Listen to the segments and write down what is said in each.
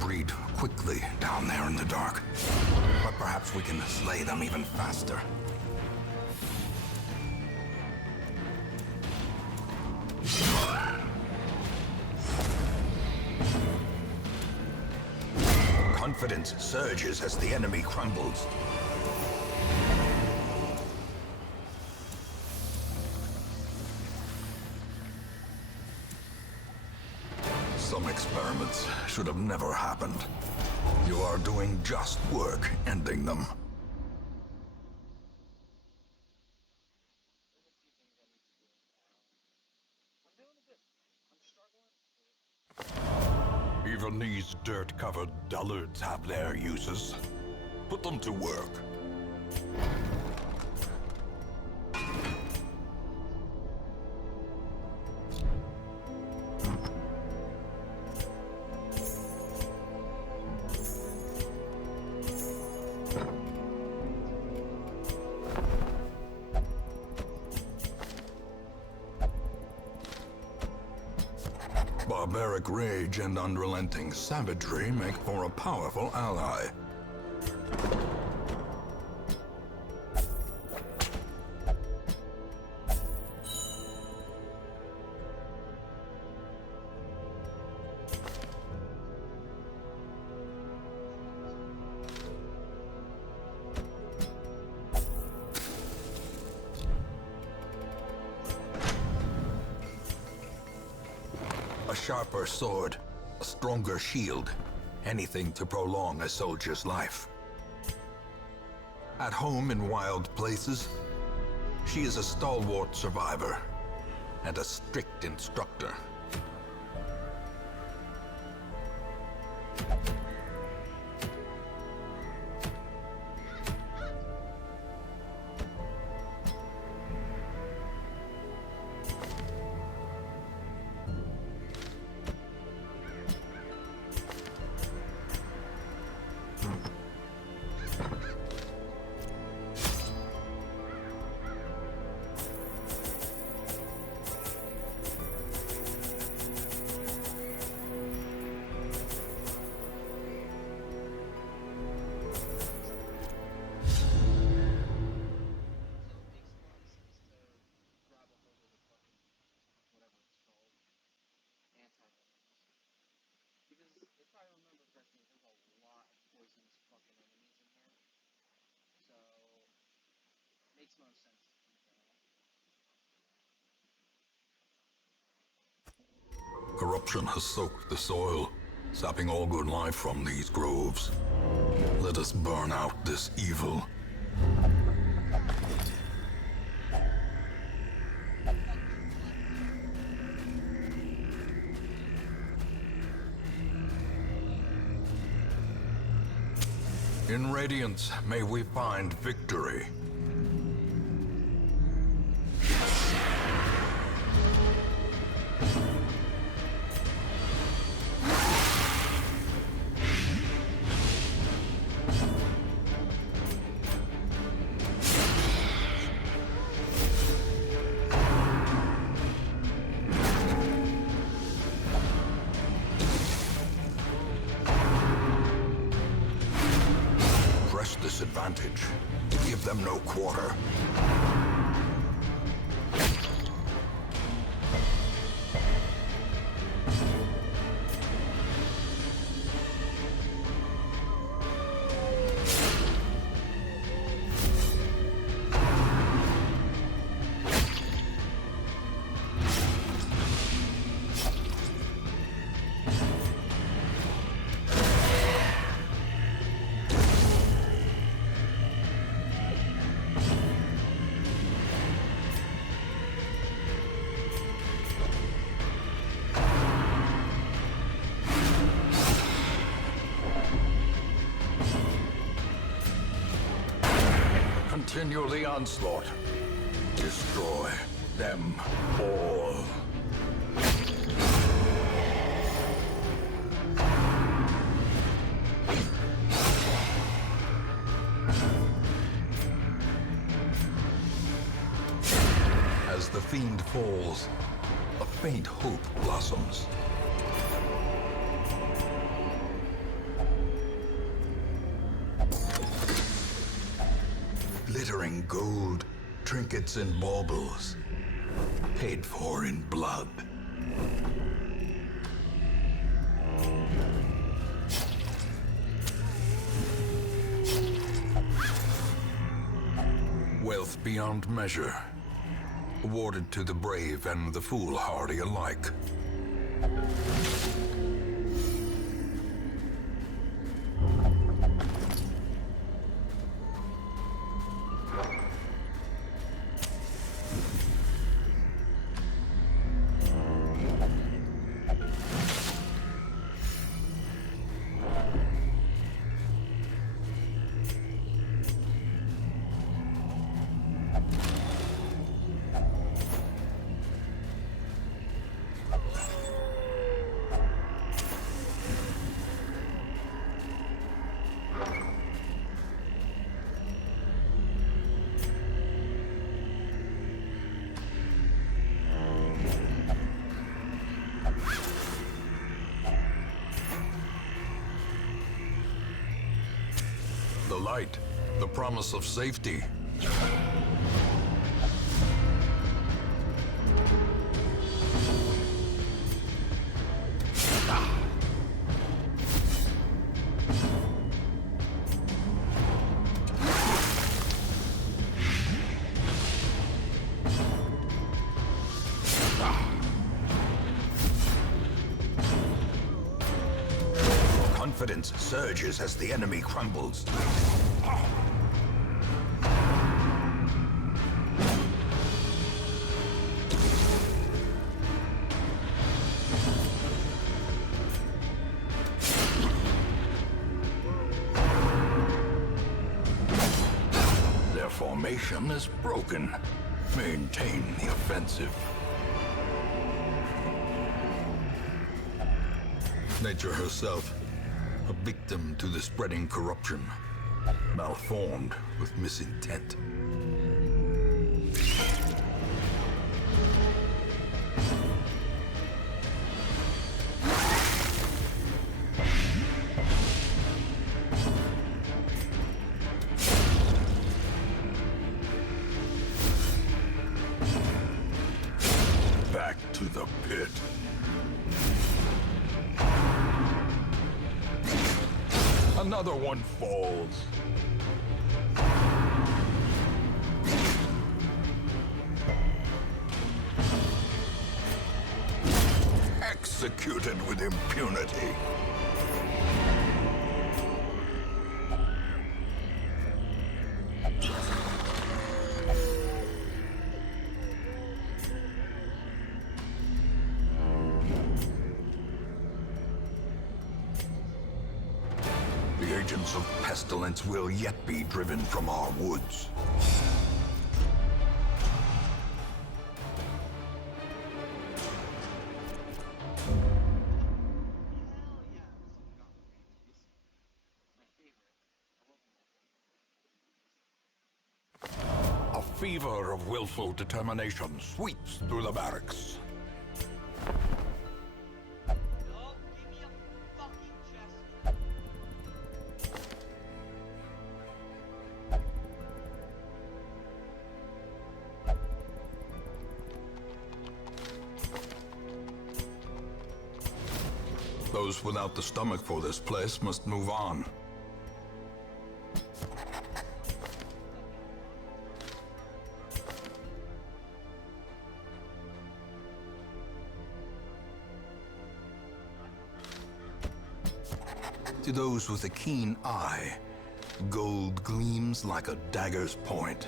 breed quickly down there in the dark. But perhaps we can slay them even faster. Confidence surges as the enemy crumbles. Some experiments should have never happened. You are doing just work ending them. Even these dirt-covered dullards have their uses. Put them to work. Barbaric rage and unrelenting savagery make for a powerful ally. A sharper sword, a stronger shield, anything to prolong a soldier's life. At home in wild places, she is a stalwart survivor and a strict instructor. Corruption has soaked the soil, sapping all good life from these groves. Let us burn out this evil. In Radiance, may we find victory. Disadvantage. Give them no quarter. Continue the onslaught. Destroy them all. As the fiend falls, a faint hope blossoms. glittering gold, trinkets and baubles, paid for in blood. Wealth beyond measure, awarded to the brave and the foolhardy alike. The light, the promise of safety. Confidence surges as the enemy crumbles. Their formation is broken. Maintain the offensive. Nature herself, a victim to the spreading corruption, malformed with misintent. Back to the pit. Another one falls. Executed with impunity. The agents of pestilence will yet be driven from our woods. A fever of willful determination sweeps through the barracks. No, give me a fucking chest. Those without the stomach for this place must move on. To those with a keen eye, gold gleams like a dagger's point.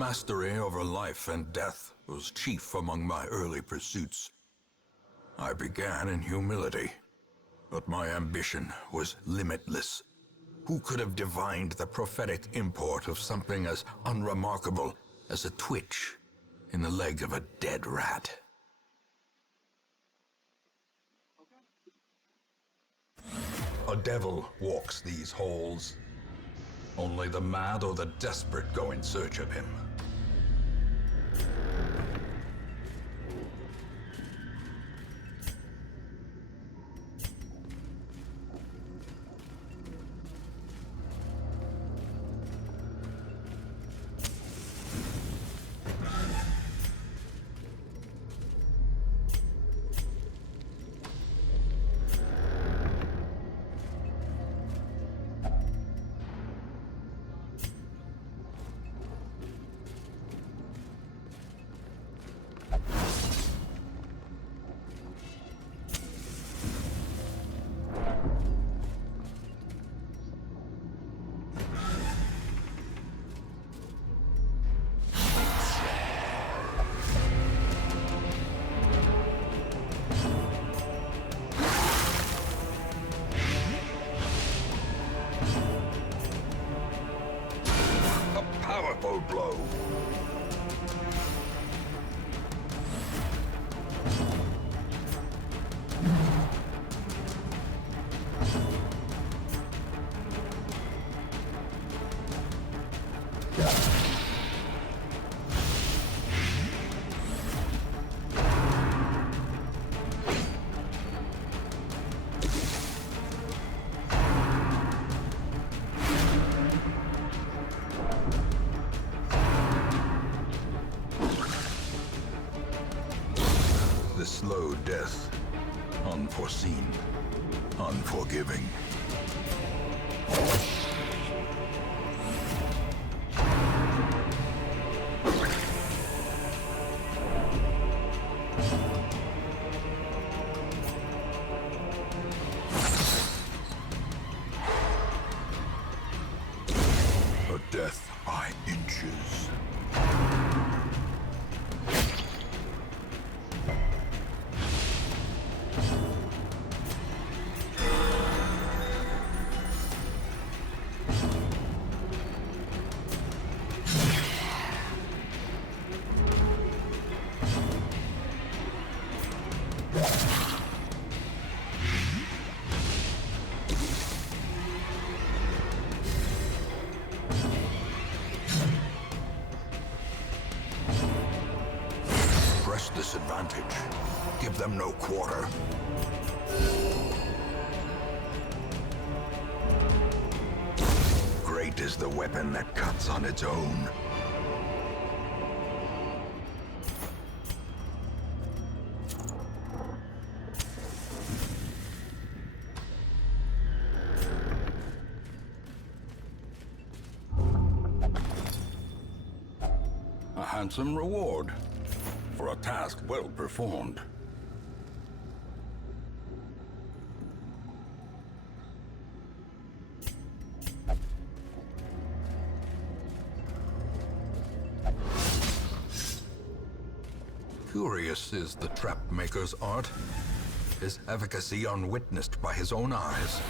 Mastery over life and death was chief among my early pursuits. I began in humility, but my ambition was limitless. Who could have divined the prophetic import of something as unremarkable as a twitch in the leg of a dead rat? A devil walks these halls. Only the mad or the desperate go in search of him. Powerful blow. The slow death, unforeseen, unforgiving. A death by inches. Press this advantage. Give them no quarter. Great is the weapon that cuts on its own. A handsome reward for a task well performed. Curious is the trap maker's art, his efficacy unwitnessed by his own eyes.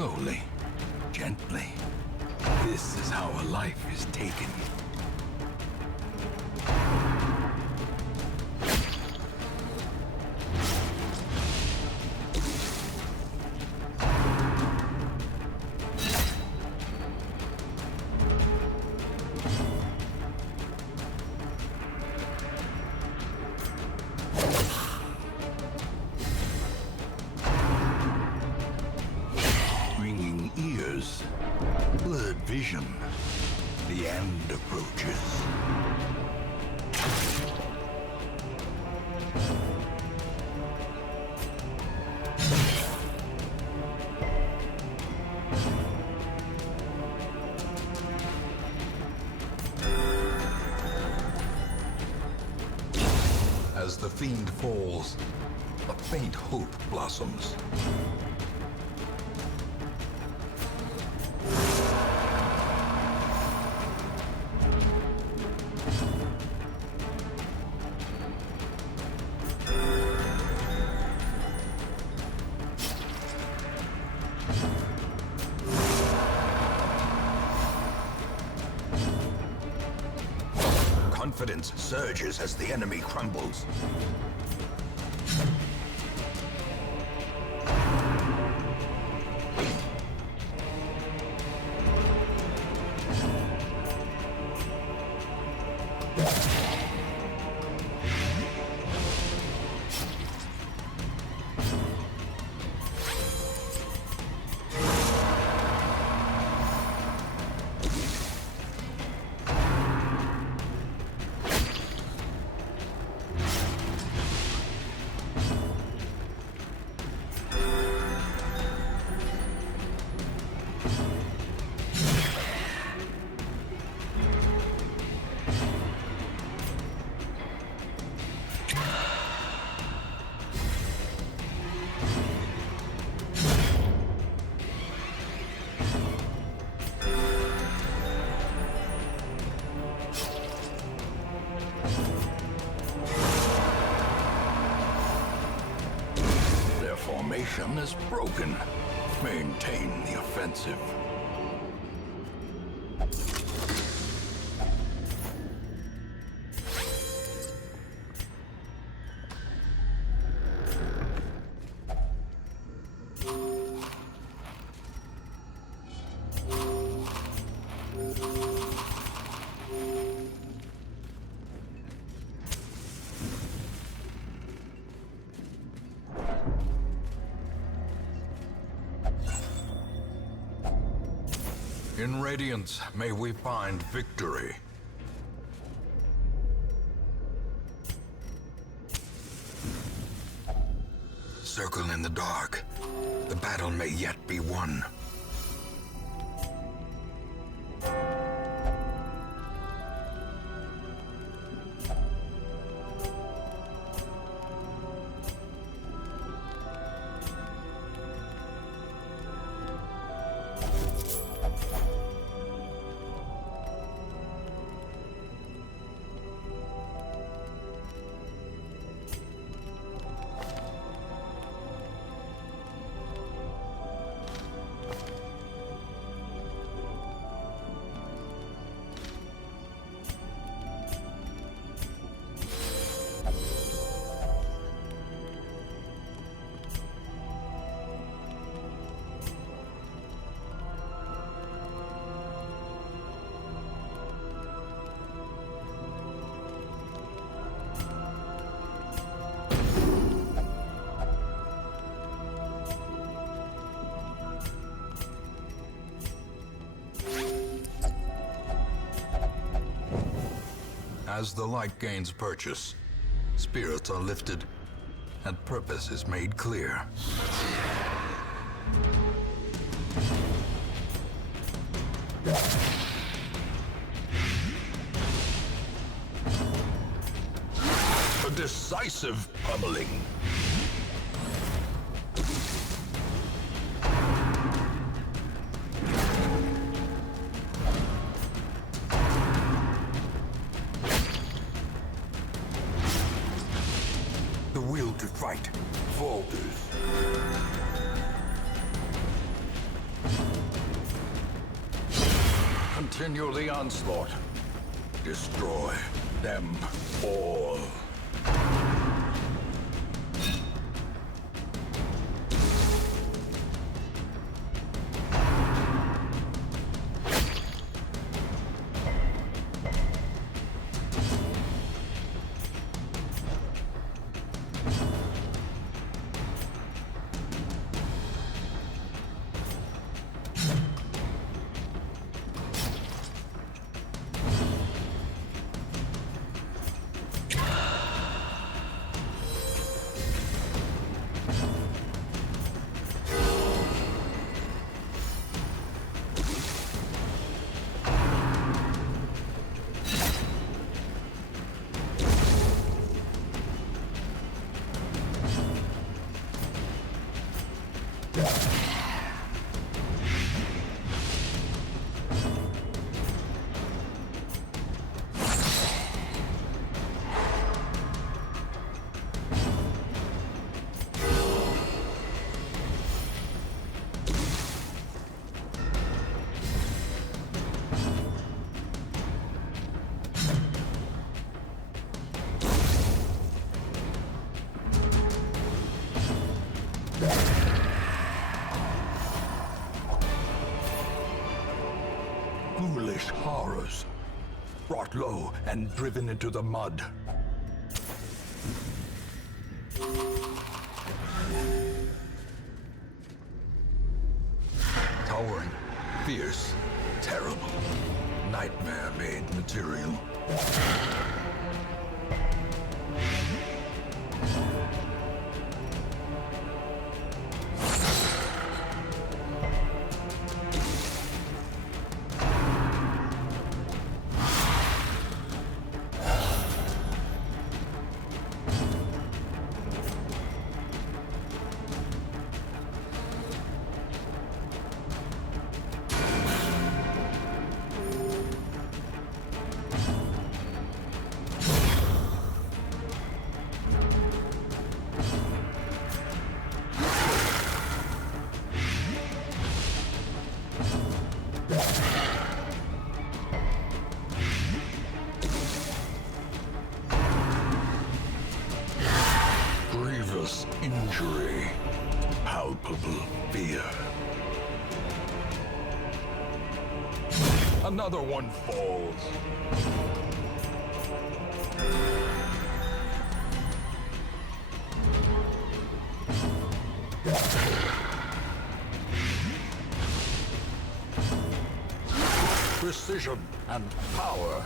Slowly, gently. This is how a life is taken. Ringing ears, blurred vision. The end approaches. As the fiend falls, a faint hope blossoms. Confidence surges as the enemy crumbles. Their formation is broken. Maintain the offensive. In Radiance, may we find victory. Circle in the dark. The battle may yet be won. As the light gains purchase, spirits are lifted, and purpose is made clear. A decisive pummeling. The will to fight falters. Continue the onslaught. Destroy them all. Ghoulish horrors, brought low and driven into the mud. Towering, fierce, terrible, nightmare-made material. Grievous injury, palpable fear. Another one falls. Precision and power.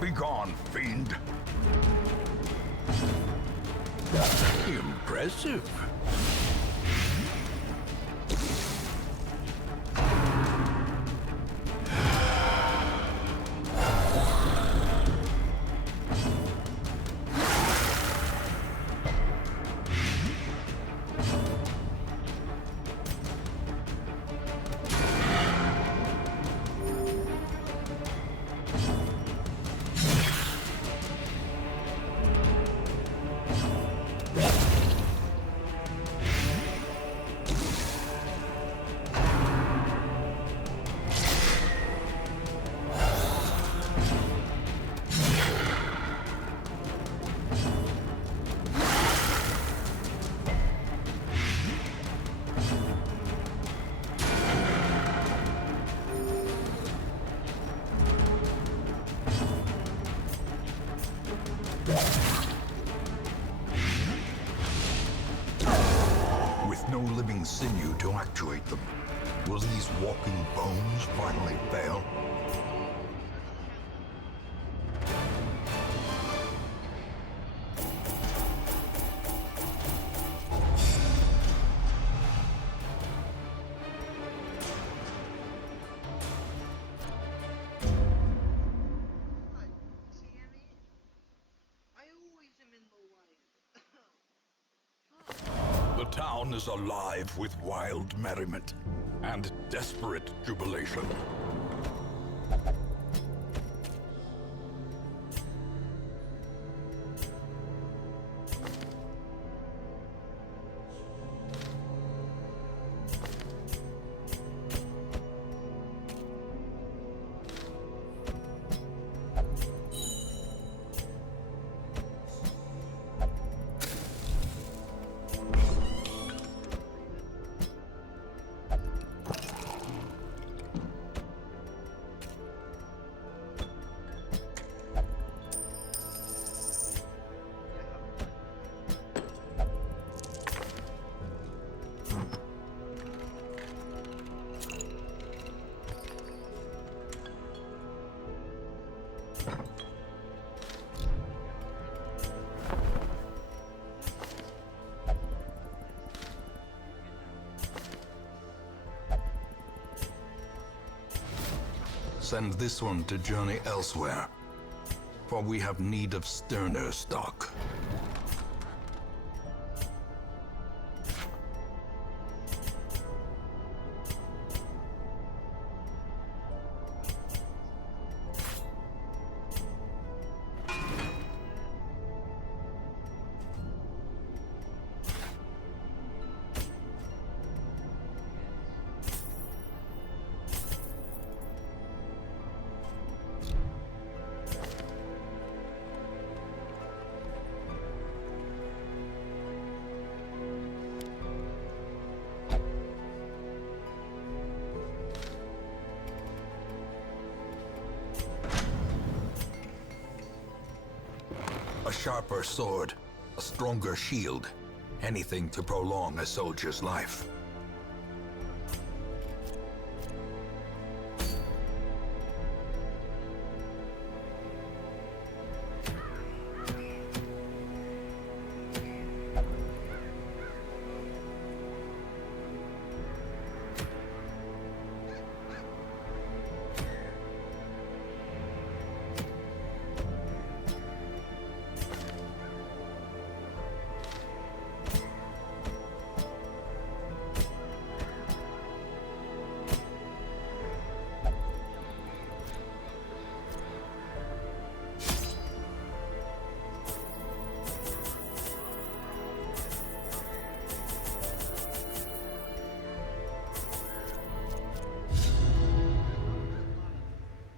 Begone, fiend. Impressive. With no living sinew to actuate them, will these walking bones finally fail? town is alive with wild merriment and desperate jubilation. Send this one to journey elsewhere, for we have need of sterner stock. A sharper sword, a stronger shield, anything to prolong a soldier's life.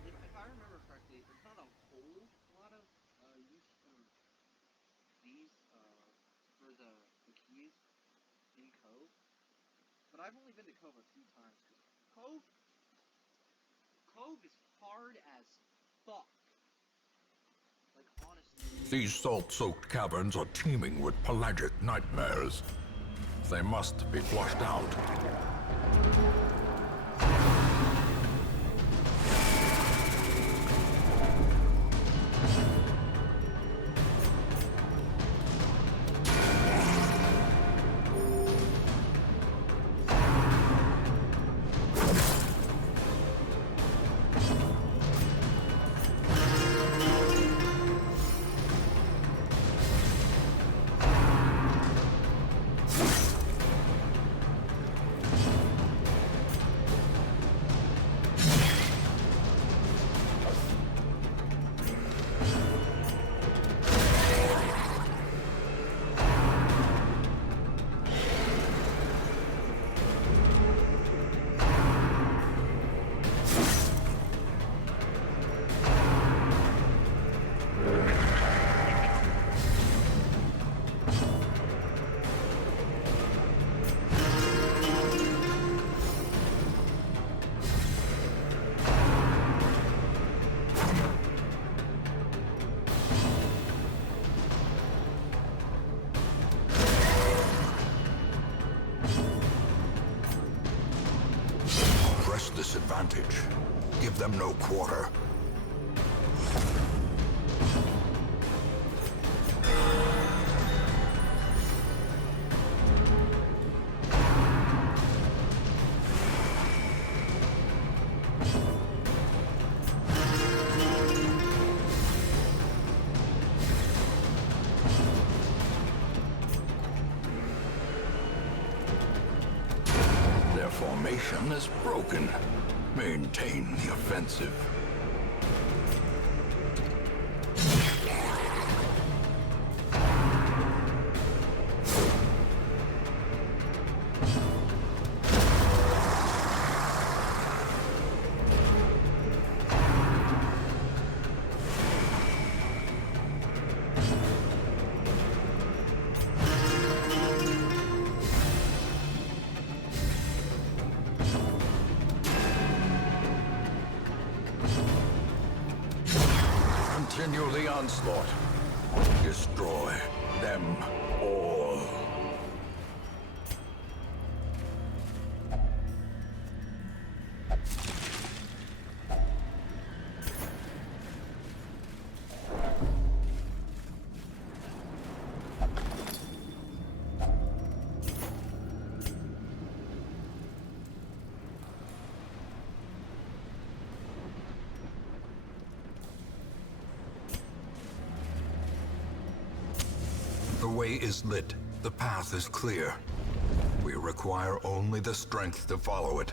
If I remember correctly, there's not a whole lot of use for these for the keys in Cove, but I've only been to Cove a few times. Cove is hard as fuck. Like honestly. These salt-soaked caverns are teeming with pelagic nightmares. They must be flushed out. Disadvantage. Give them no quarter. formation is broken. Maintain the offensive. Continue the onslaught. Destroy them all. The way is lit. The path is clear. We require only the strength to follow it.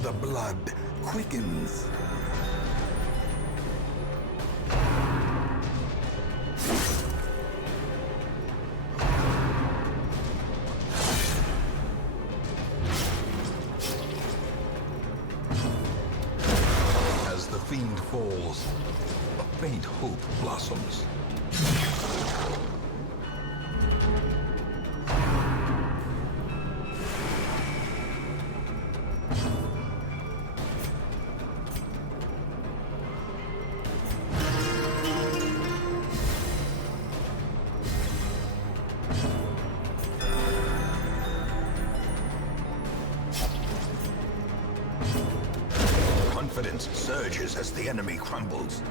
The blood quickens. As the fiend falls, a faint hope blossoms. Confidence surges as the enemy crumbles.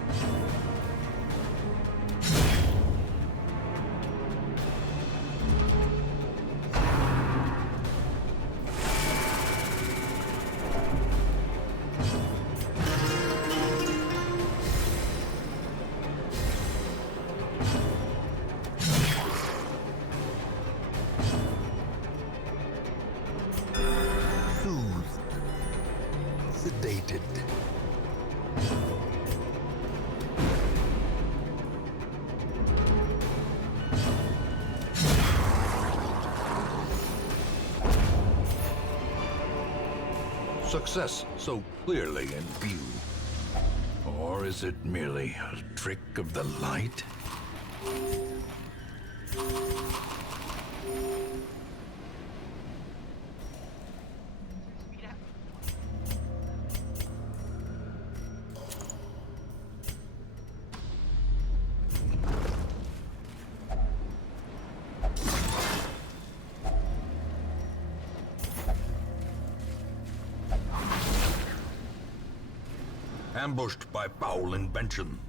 Soothed, sedated, Success so clearly in view. Or is it merely a trick of the light? Speed up. Ambushed by foul invention.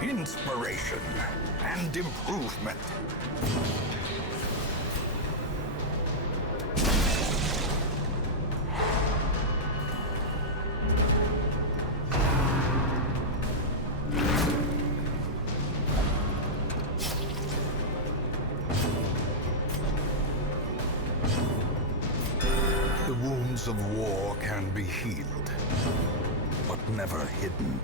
Inspiration and improvement. The wounds of war can be healed, but never hidden.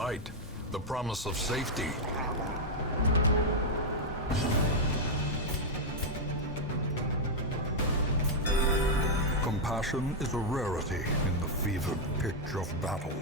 light, the promise of safety. Compassion is a rarity in the fevered pitch of battle.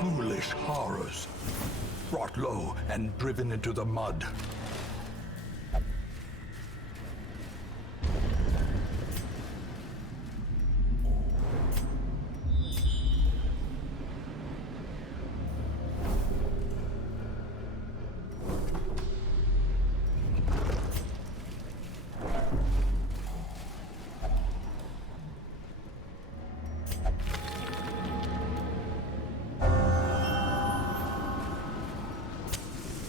Foolish horrors, brought low and driven into the mud.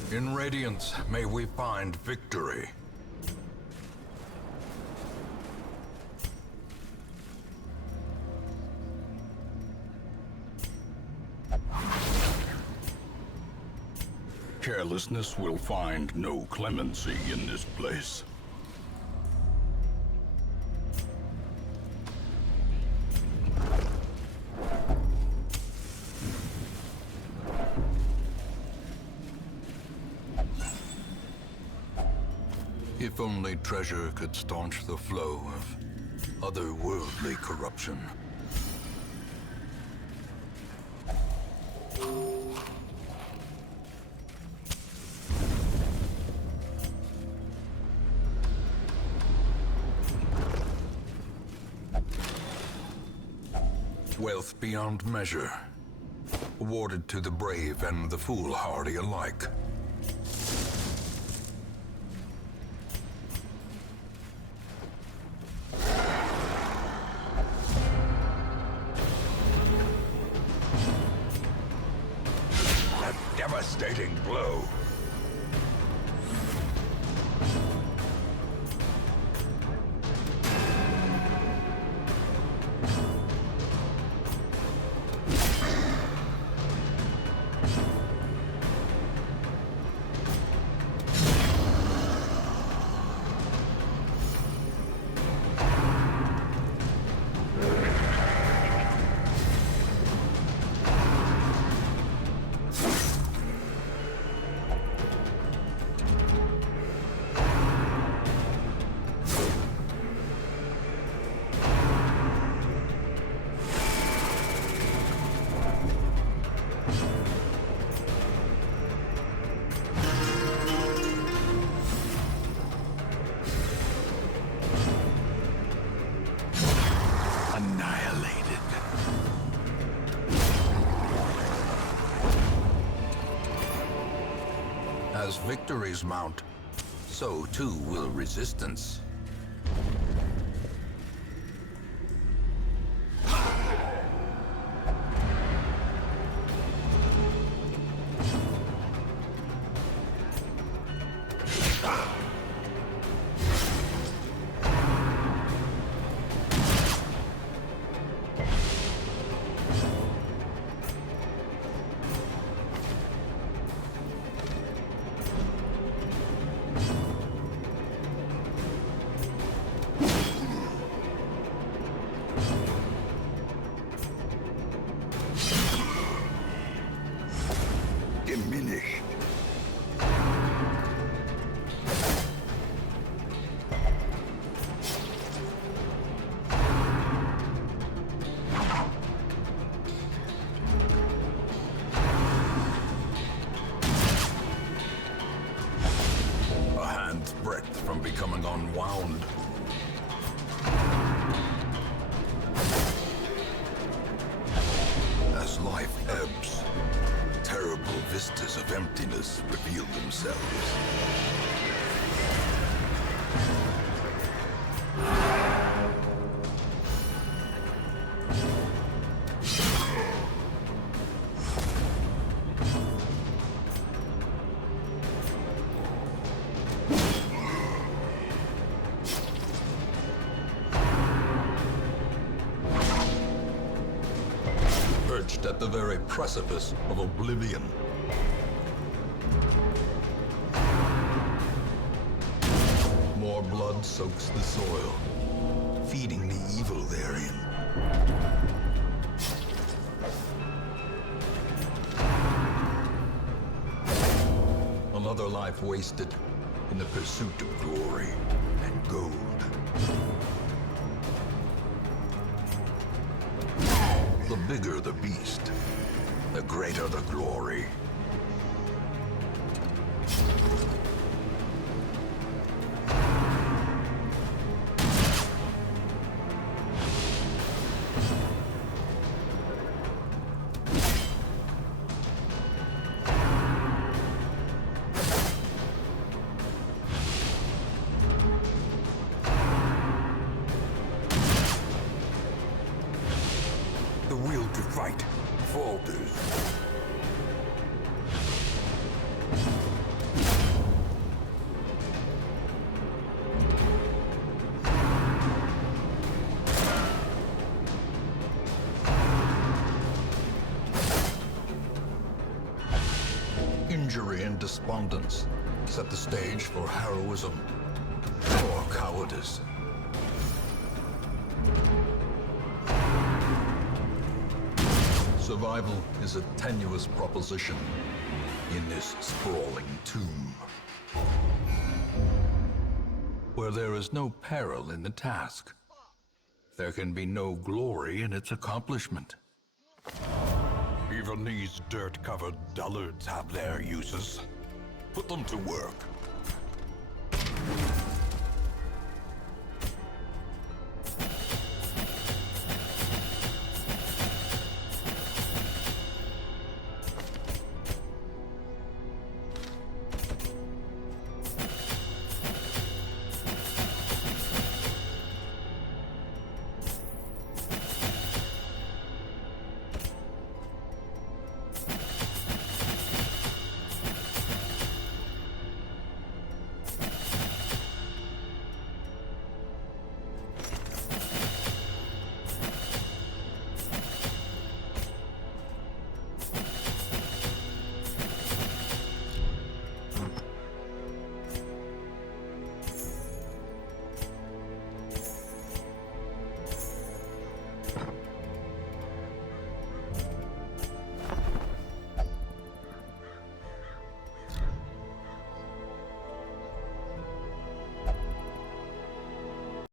In Radiance, may we find victory. Carelessness will find no clemency in this place. If only treasure could staunch the flow of otherworldly corruption. Wealth beyond measure, awarded to the brave and the foolhardy alike. Devastating blow. As victories mount, so too will resistance. Diminished. A hand's breadth from becoming unwound. As life ebbs, terrible vistas of emptiness reveal themselves. Perched at the very precipice of oblivion. More blood soaks the soil, feeding the evil therein. Another life wasted in the pursuit of glory and gold. The bigger the beast, the greater the glory. The will to fight falters. Injury and despondence set the stage for heroism or cowardice. Survival is a tenuous proposition in this sprawling tomb, where there is no peril in the task. There can be no glory in its accomplishment. Even these dirt-covered dullards have their uses. Put them to work.